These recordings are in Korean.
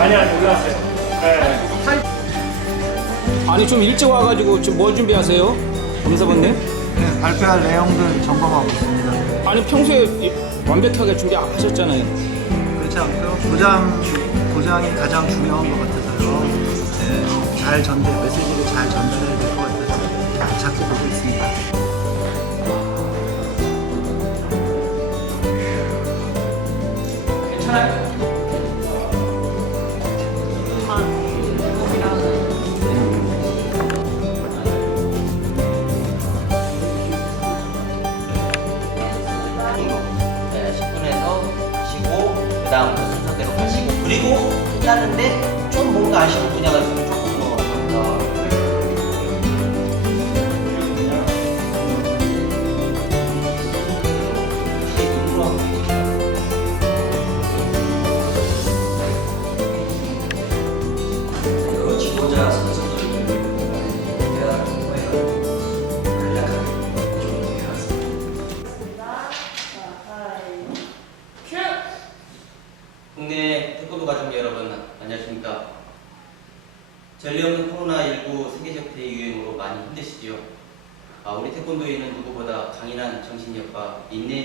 아니 아니 올라왔어요. 네. 아니 좀 일찍 와가지고 지금 뭘 준비하세요? 검사관님? 네, 발표할 내용들 점검하고 있습니다. 아니 평소에 이- 완벽하게 준비 안 하셨잖아요. 그렇지 않고요. 도장, 도장이 가장 중요한 것 같아서요. 네, 잘 전달, 메시지를 잘 전달해야 될 것 같아서 자꾸 보고 있습니다. 그리고 끝나는데 좀 뭔가 아쉬운 분야가 있으면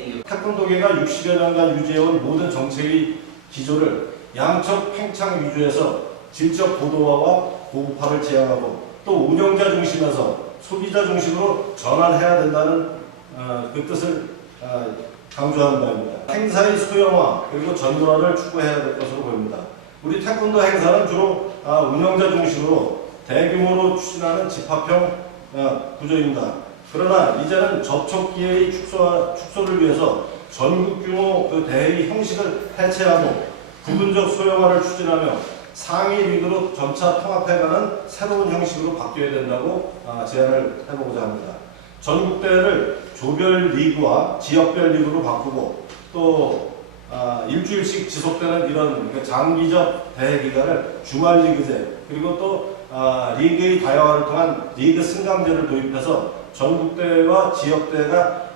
능력 태권도계가 60여 년간 유지해온 모든 정책의 기조를 양적 팽창 위주에서 질적 고도화와 고급화를 지향하고 또 운영자 중심에서 소비자 중심으로 전환해야 된다는 어, 그 뜻을 어, 강조하는 바입니다. 행사의 소형화 그리고 전문화를 추구해야 될 것으로 보입니다. 우리 태권도 행사는 주로 아, 운영자 중심으로 대규모로 추진하는 집합형 어, 구조입니다. 그러나 이제는 접촉 기회의 축소와 축소를 위해서 전국 규모 그 대회 형식을 해체하고 부분적 소형화를 추진하며 상위 리그로 점차 통합해가는 새로운 형식으로 바뀌어야 된다고 아, 제안을 해보고자 합니다. 전국 대회를 조별 리그와 지역별 리그로 바꾸고 또 아, 일주일씩 지속되는 이런 그 장기적 대회 기간을 주말 리그제 그리고 또 아, 리그의 다양화를 통한 리그 승강제를 도입해서 전국 대회와 지역 대회가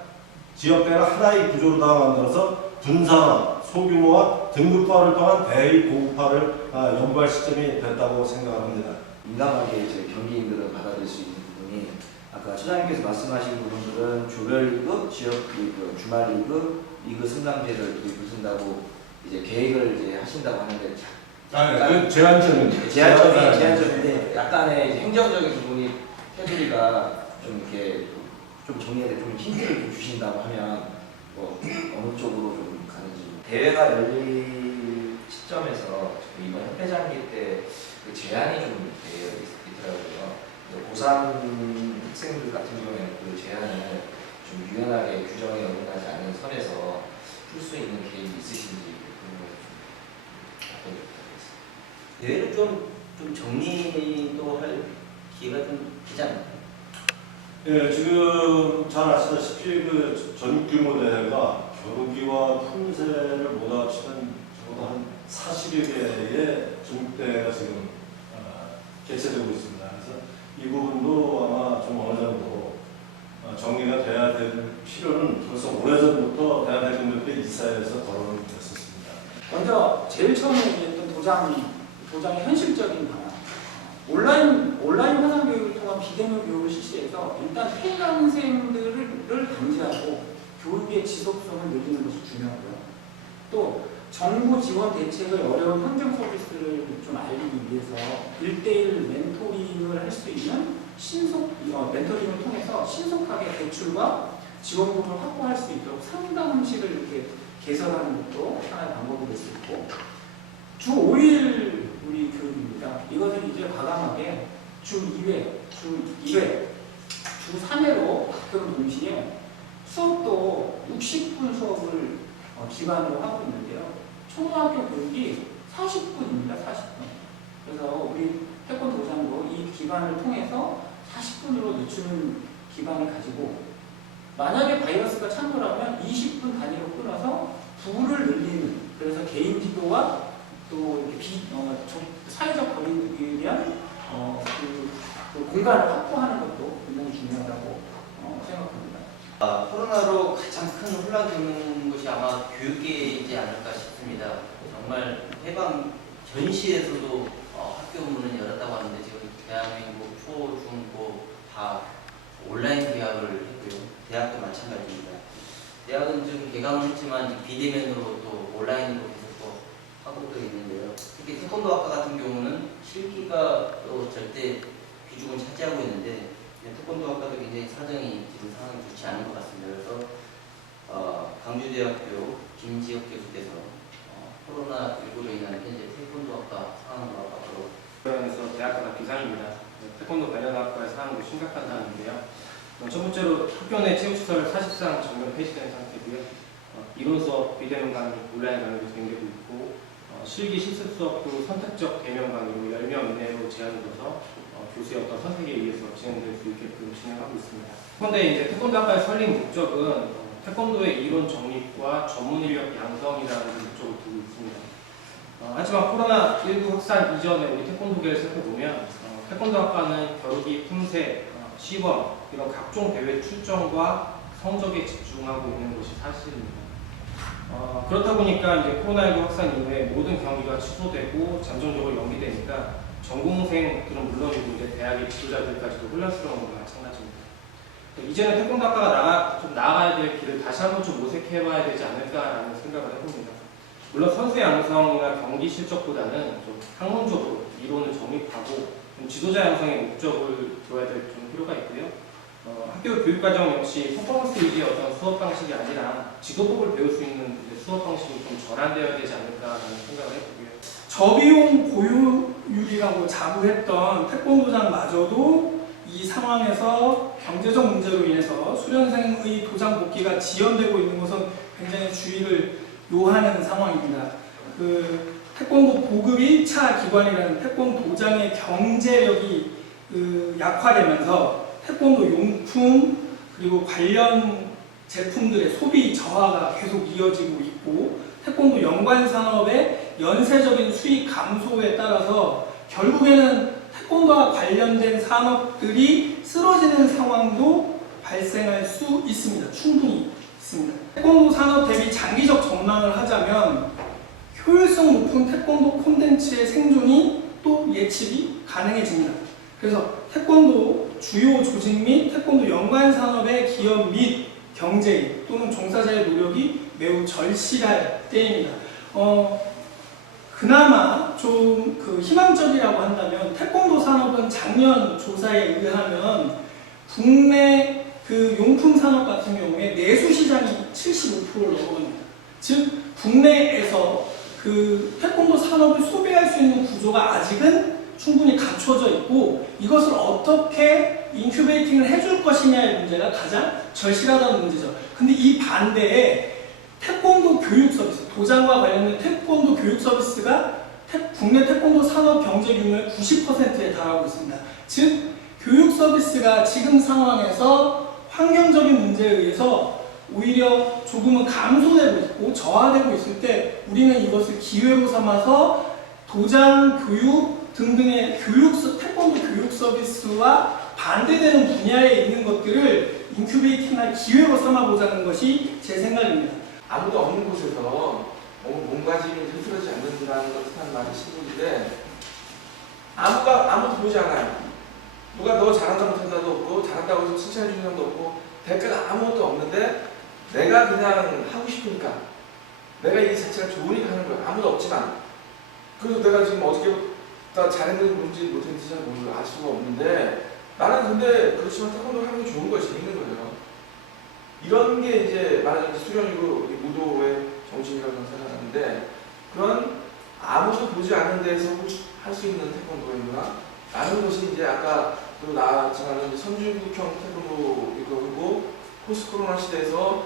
지역 대회가 하나의 구조로 다 만들어서 분산화, 소규모화, 등급화를 통한 대의 고급화를 아, 연구할 시점이 됐다고 생각합니다. 민감하게 이제 경기인들을 받아들일 수 있는 부분이 아까 처장님께서 말씀하신 부분들은 조별리그, 지역리그, 주말리그, 리그 승강제를 도입하신다고 이제 계획을 이제 하신다고 하는데 아, 그 제한점입니다. 제한적인 제한적인데 약간의 행정적인 부분이 테두리가 좀 이렇게 좀 돼, 좀 힌트를 좀 주신다고 하면 뭐 어느 쪽으로 좀 가는지 대회가 열릴 시점에서 이번 협회장기 때 그 제한이 좀 되어 있- 있더라고요. 그래서 고3 학생들 같은 경우에는 그 제한을 좀 유연하게 규정에 어긋나지 않은 선에서 풀 수 있는 계획이 있으신지 그런 걸좀 어떻게 대회를 좀, 좀 정리도 할 기회가 좀 되지 않나요? 예, 지금 잘 아시다시피 그 전규모 대회가 겨루기와 품새를 못 합치면 적어도 한 40여 개의 전국대회가 지금 어, 개최되고 있습니다. 그래서 이 부분도 아마 좀 어느 정도 어, 정리가 돼야 될 필요는 벌써 오래전부터 대한대중협회 이사회에서 거론이 됐었습니다. 먼저 제일 처음에 얘기했던 도장, 도장의 현실적인 온라인 화상 교육을 통한 비대면 교육을 실시 일단 폐강생들을 감지하고 교육의 지속성을 늘리는 것이 중요하고요. 또 정부 지원 대책의 어려운 환경 서비스를 좀 알리기 위해서 1대1 멘토링을 할 수 있는 신속, 어, 멘토링을 통해서 신속하게 대출과 지원금을 확보할 수 있도록 상담 형식을 이렇게 개설하는 것도 하나의 방법이 될 수 있고 주 5일 우리 교육입니다. 이것을 이제 과감하게 주 2회, 주 2회, 주 3회로 바꾸는 동시에 수업도 60분 수업을 어, 기반으로 하고 있는데요. 초등학교 교육이 40분입니다. 40분. 그래서 우리 태권도장도 이 기반을 통해서 40분으로 늦추는 기반을 가지고 만약에 바이러스가 참고라면 20분 단위로 끊어서 부를 늘리는 그래서 개인 지도와 또 비, 어, 저- 사회적 거리두기에 대한 어, 그, 그 공간을 확보하는 것도 굉장히 중요하다고 어, 생각합니다. 아, 코로나로 가장 큰 혼란 겪는 것이 아마 교육계이지 않을까 싶습니다. 정말 해방 전시에서도 어, 학교 문을 열었다고 하는데 지금 대한민국 초, 중, 고 다 온라인 개학을 했고요. 대학도 마찬가지입니다. 대학은 좀 개강을 했지만 비대면으로 또 온라인으로 계속 또 하고 또 있는데요. 특히 태권도 학과 같은 경우는 실기가 또 절대 비중을 차지하고 있는데 태권도 학과도 굉장히 사정이 지금 상황이 좋지 않은 것 같습니다. 그래서 어, 강주대학교 김지혁 교수께서 어, 코로나19로 인한 현재 태권도 학과 상황과 앞으로 그래서 대학교가 비상입니다. 태권도 관련 학과의 상황도 심각한 상황인데요. 어, 첫 번째로 학교 내 체육시설 사실상 전면 폐지된 상태고요. 어, 이론 수업, 비대면 강의, 온라인 강의도 진행되고 있고 어, 실기 실습 수업도 선택적 대면 강의로 10명 이내로 제한이 돼서 어, 교수의 어떤 선택에 의해서 진행될 수 있게끔 진행하고 있습니다. 그런데 이제 태권도 학과의 설립 목적은 어, 태권도의 이론 정립과 전문 인력 양성이라는 목적을 두고 있습니다. 어, 하지만 코로나19 확산 이전에 우리 태권도계를 살펴보면 어, 태권도 학과는 겨루기, 품새, 어, 시범 이런 각종 대회 출전과 성적에 집중하고 있는 것이 사실입니다. 어, 그렇다 보니까 이제 코로나19 확산 이후에 모든 경기가 취소되고 잠정적으로 연기되니까 전공생들은 물론이고 이제 대학의 지도자들까지도 혼란스러운 것과 마찬가지입니다. 이제는 태권도 학과가 나가, 좀 나아가야 될 길을 다시 한번 좀 모색해봐야 되지 않을까라는 생각을 해봅니다. 물론 선수 양성이나 경기 실적보다는 좀 학문적으로 이론을 정립하고 좀 지도자 양성의 목적을 둬야 될좀 필요가 있고요. 어, 학교 교육과정 역시 퍼포먼스 위주의 어떤 수업 방식이 아니라 지도법을 배울 수 있는 수업 방식이 좀 전환되어야 되지 않을까라는 생각을 해보고요. 저비용 보유율이라고 자부했던 태권도장마저도 이 상황에서 경제적 문제로 인해서 수련생의 도장 복귀가 지연되고 있는 것은 굉장히 주의를 요하는 상황입니다. 그 태권도 보급 1차 기관이라는 태권도장의 경제력이 그 약화되면서 태권도 용품 그리고 관련 제품들의 소비 저하가 계속 이어지고 있고 태권도 연관 산업의 연쇄적인 수익 감소에 따라서 결국에는 태권도와 관련된 산업들이 쓰러지는 상황도 발생할 수 있습니다. 충분히 있습니다. 태권도 산업 대비 장기적 전망을 하자면 효율성 높은 태권도 콘텐츠의 생존이 또 예측이 가능해집니다. 그래서 태권도 주요 조직 및 태권도 연관 산업의 기업 및 경제인 또는 종사자의 노력이 매우 절실할 때입니다. 어, 그나마 좀 그 희망적이라고 한다면 태권도 산업은 작년 조사에 의하면 국내 그 용품 산업 같은 경우에 내수 시장이 75%를 넘어갑니다. 즉 국내에서 그 태권도 산업을 소비할 수 있는 구조가 아직은 충분히 갖춰져 있고 이것을 어떻게 인큐베이팅을 해줄 것이냐의 문제가 가장 절실하다는 문제죠. 근데 이 반대에 태권도 교육 서비스, 도장과 관련된 태권도 교육 서비스가 태- 국내 태권도 산업 경제 규모의 90%에 달하고 있습니다. 즉 교육 서비스가 지금 상황에서 환경적인 문제에 의해서 오히려 조금은 감소되고 있고 저하되고 있을 때 우리는 이것을 기회로 삼아서 도장 교육 등등의 교육 서- 태권도 교육 서비스와 반대되는 분야에 있는 것들을 인큐베이팅할 기회로 삼아보자는 것이 제 생각입니다. 아무도 없는 곳에서 뭐 몸가짐이 흐트러지지 않는다는 걸 뜻하는 말이 신문인데 아무가 아무도 보지 않아요. 누가 너 잘한다 못한다도 없고 잘한다고 해서 칭찬해 주는 사람도 없고 댓글 아무것도 없는데 내가 그냥 하고 싶으니까 내가 이 자체가 좋으니까 하는 거야. 아무도 없지만 그래서 내가 지금 어저께 부터 잘했는지 못했는지 잘 모르고 알 수가 없는데 나는 근데 그렇지만 태권도 하는 게 좋은 거야 재밌는 거예요. 이런 게 이제 말하자면 수련이고 이 무도의 정신이라고 생각하는데 그런 아무도 보지 않는 데서 할 수 있는 태권도인가 라는 것이 이제 아까 또 나왔지만 선진국형 태권도이고 포스트 코로나 시대에서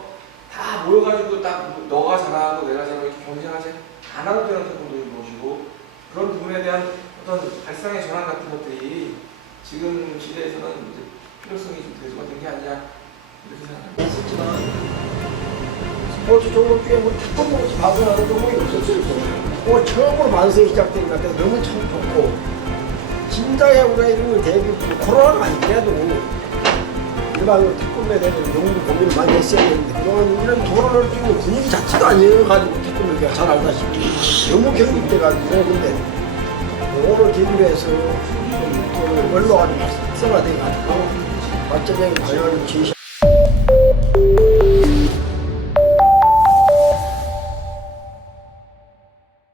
다 모여가지고 딱 너가 잘하고 내가 잘하고 이렇게 경쟁하지 않아도 되는 태권도인 것이고 그런 부분에 대한 어떤 발상의 전환 같은 것들이 지금 시대에서는 이제 필요성이 좀 대두가 된 게 아니냐 이렇게 생각합니다. 있었지만 스포츠 종목 중에 뭐 특급 먹지 방송하는 종목이 없었어요. 뭐 처음으로 만세 시작되니까 너무 참 좋고 진작에 우리가 이런 대비 뭐 코로나가 아니더라도 일반으로 특급에 대해서 너무 고민을 많이 했어야 되는데 그동안 이런 토론을 지금 분위기 자체가 아니어가지고 특급 얘기가 잘 알다시피 너무 경직돼가지고 근데 오늘 진도에서 연락을 써놔 돼가지고 마천형이 관련을 지시